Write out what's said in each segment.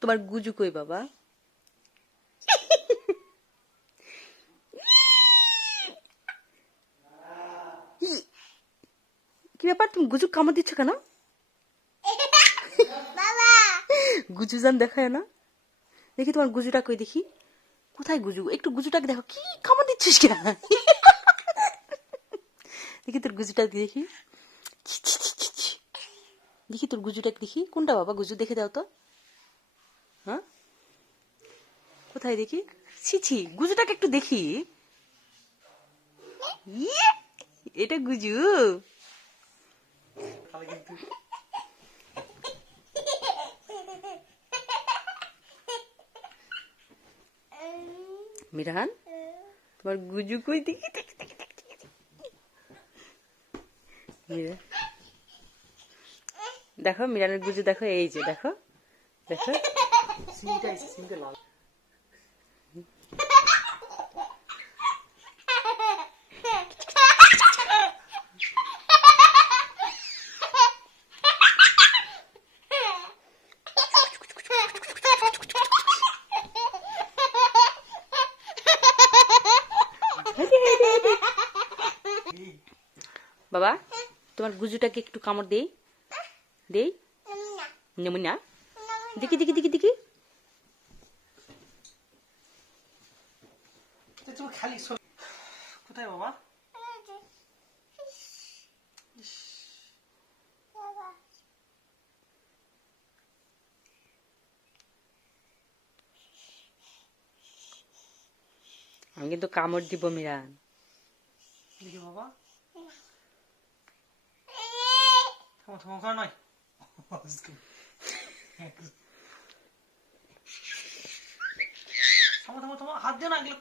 তোমার গুজু কই বাবা? কি ব্যাপার, তুমি গুজু কামড় দিচ্ছ কেন? গুজু জান দেখায় না, দেখি তোমার গুজুটা কই দেখি। কোথায় গুজু? একটু গুজুটাকে দেখো। কি কামড় দিচ্ছিস কেন? দেখি তোর গুজুটাকে দেখি। দেখি তোর গুজুটাকে দেখি। কোনটা বাবা গুজু? দেখে দাও তো। হ্যাঁ, কোথায় দেখি? ছি, গুজুটাকে একটু দেখি। ইয়ে, এটা গুজু? মিরান, তোমার গুজু কই দেখি। দেখো মিরানের গুজু দেখো, এই যে দেখো দেখো। বাবা, তোমার গুজুটাকে একটু কামড় দেই দেই। নেমন না, দেখি দেখি দেখি দেখি। কোথায় বাবা? আমি কিন্তু কামড় দিব মিরান। দেখি বাবা, থামো থামো, ওখানে নয়। থামো থামো থামো, হাত দিয়ে না এগুলো।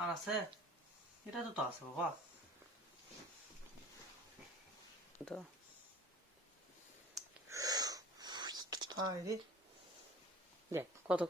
আর আছে, এটা তো তো আছে বাবা। তো রে দেখ কত